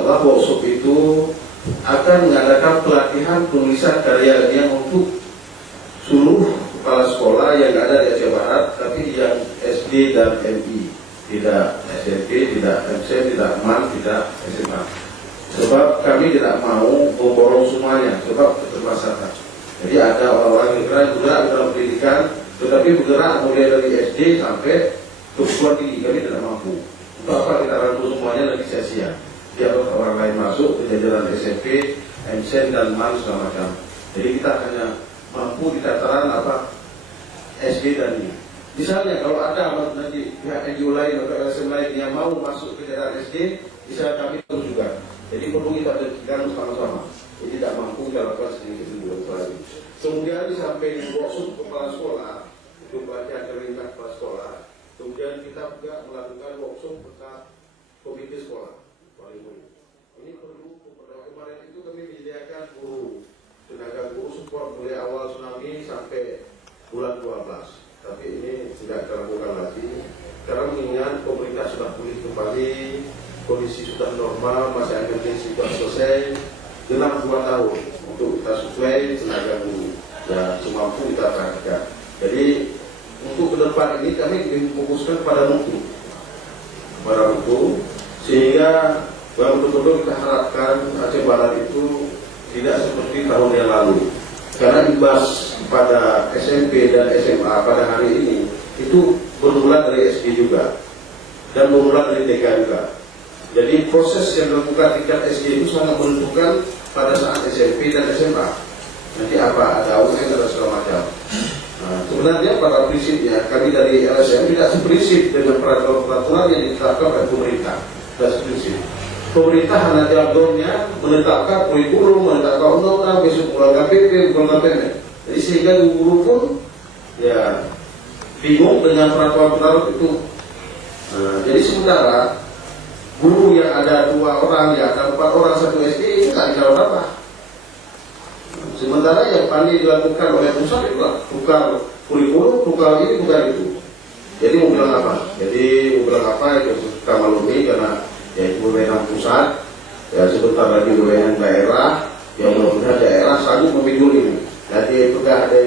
Workshop itu akan mengadakan pelatihan penulisan karya ilmiah untuk seluruh kepala sekolah yang ada di Aceh Barat, tapi yang SD dan MI, tidak SMP, tidak MC, tidak MAN, tidak SMA. Sebab kami tidak mau memborong semuanya, sebab keterbatasan. Jadi ada orang-orang yang bergerak dalam pendidikan, tetapi bergerak mulai dari SD sampai ke perguruan tinggi, kami tidak mampu. Untuk apa kita rangkul semuanya lagi sia-sia? Biar orang lain masuk ke jajaran SMP, MC dan MAN segala macam. Jadi kita hanya mampu di tataran apa SD dan I. Misalnya kalau ada nanti pihak NGO lain atau LSM lain yang mau masuk ke jajaran SD, bisa kami tahu juga. Jadi perlu kita dirikan sama-sama. Jadi tidak mampu kita lakukan sendiri-sendiri lagi. Kemudian sampai di workshop kepala sekolah, untuk baca perintah kepala sekolah. Kemudian kita juga melakukan workshop tentang komite sekolah. Ini perlu, pada kemarin itu kami menyediakan guru, tenaga guru support mulai awal tsunami sampai bulan 12. Tapi ini tidak dilakukan lagi karena mengingat pemerintah sudah pulih kembali, kondisi sudah normal, masa emergensi sudah selesai, genap 2 tahun untuk kita suplai tenaga guru dan semampu kita perhatikan. Jadi untuk ke depan ini kami fokuskan pada mutu, sehingga betul-betul kita harapkan Aceh Barat itu tidak seperti tahun yang lalu. Karena imbas pada SMP dan SMA pada hari ini itu bermula dari SD juga dan bermula dari TK juga. Jadi proses yang dilakukan tingkat SD itu sangat menentukan pada saat SMP dan SMA. Nanti apa ada UN atau segala macam. Nah, sebenarnya pada prinsipnya kami dari LSM tidak seprinsip dengan peraturan yang ditetapkan oleh pemerintah. Tidak seprinsip. Pemerintah hanya jadwalnya menetapkan kurikulum, menetapkan undang-undang, besok mulai KPP, bukan KPM. Jadi sehingga guru pun ya bingung dengan peraturan itu. Nah, jadi sementara guru yang ada 2 orang, ya ada 4 orang satu SD itu tak dikira apa. Sementara yang pandai dilakukan oleh pusat itu tukar kurikulum, tukar ini, tukar itu. Jadi mau bilang apa? Itu kita maklumi karena yaitu wewenang pusat, ya sebentar lagi wewenang daerah, yang mudah-mudahan daerah sanggup memikul ini. Jadi itu ada